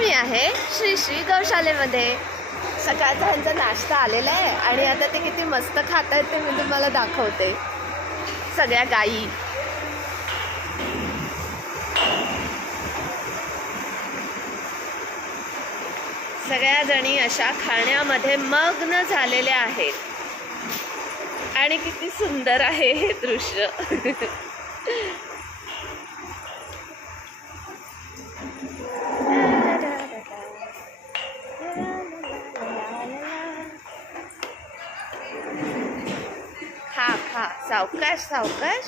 मी आहे श्री श्री गौशालेमध्ये. सकाळचा ह्यांचा नाश्ता आलेला आहे आणि आता ते किती मस्त खात आहेत ते मी तुम्हाला दाखवते. सगळ्या गायी सगळ्या जणी अशा खाण्यामध्ये मग्न झालेल्या आहेत आणि किती सुंदर आहे हे दृश्य. खा खा सावकाश सावकाश.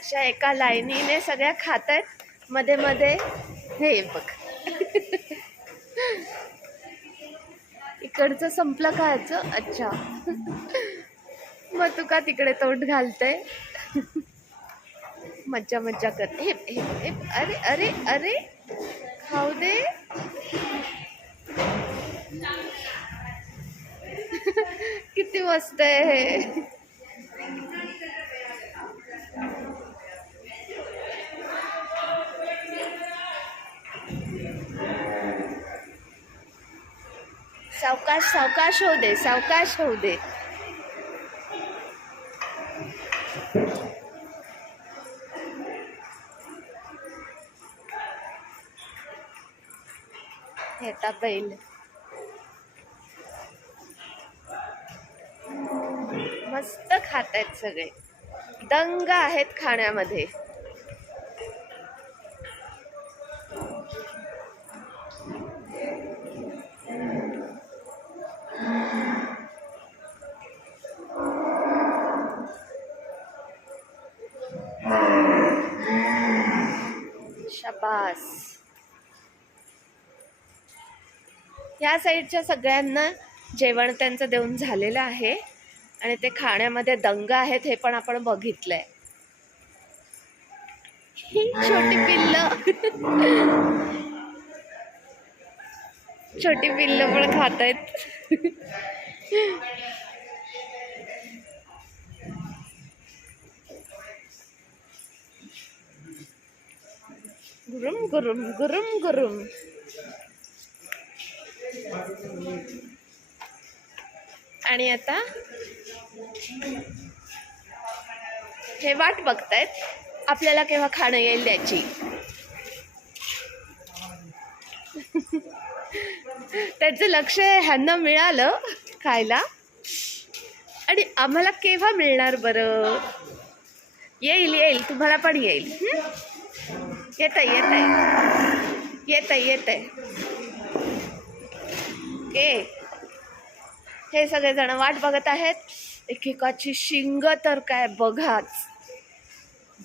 अशा एका लाईनीने सगळ्या खात आहेत. मध्ये मध्ये हे बघ इकडचं संपलं खायचं. अच्छा मग तू का तिकडे तोंड घालते. मज्जा मज्जा करते. हे हे हे अरे अरे अरे खाऊ दे. किती मस्त आहे हे. सावकाश सावकाश होऊ दे सावकाश होऊ दे. हेता बैल मस्त खात आहेत सगळे. दंग आहेत खाण्यामध्ये. शाबास. या साईडच्या सगळ्यांना जेवण त्यांचं देऊन झालेलं आहे आणि ते खाण्यामध्ये दंग आहेत हे पण आपण बघितलंय. छोटी पिल्ल छोटी पिल्ल पण खात आहेत. गुरुम गुरुम गुरुम गुरुम. आणि आता हे वाट बघतायत आपल्याला केव्हा खाणं येईल त्याची. त्याचं लक्ष ह्यांना मिळालं खायला आणि आम्हाला केव्हा मिळणार बरं. येईल येईल तुम्हाला पण येईल. येत आहे येत आहे येत आहे येत आहे. हे सगळेजण वाट बघत आहेत. एकेकाची शिंग तर काय बघाच.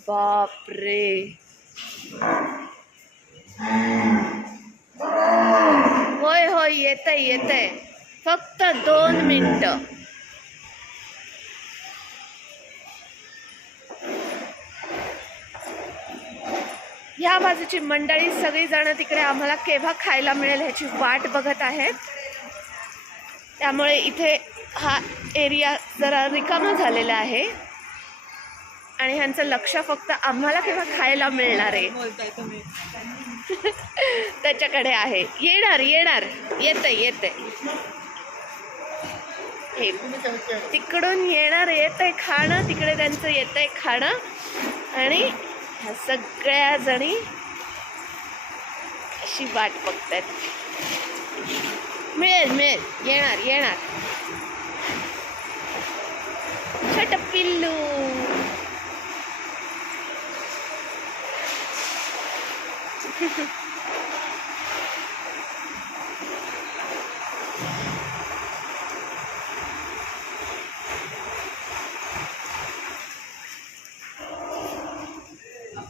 बापरे. होय होय येतंय येतंय. फक्त 2 मिनिटं. ह्या बाजूची मंडळी सगळी जण तिकडे आम्हाला केव्हा खायला मिळेल ह्याची वाट बघत आहेत. त्यामुळे इथे हा एरिया जरा रिकामा झालेला आहे आणि ह्यांचं लक्ष फक्त आम्हाला केव्हा खायला मिळणार आहे त्याच्याकडे आहे. येणार येणार येतंय येतंय. हे तिकडून येणार येतंय खाणं. तिकडे त्यांचं येतंय खाणं आणि ह्या सगळ्या जणी अशी वाट बघतायत. मिळेल मिळेल येणार येणार. छोट पिल्लू.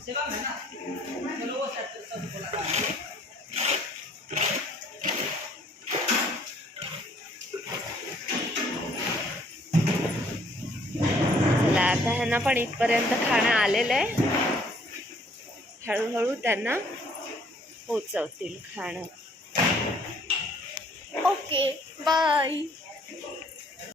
सेवा है ना, चलो वो सेट कर बोला। आता ह्यांना पण इथपर्यंत खाणं आलेलं आहे. हळूहळू त्यांना पोचवतील खाणं. Okay bye.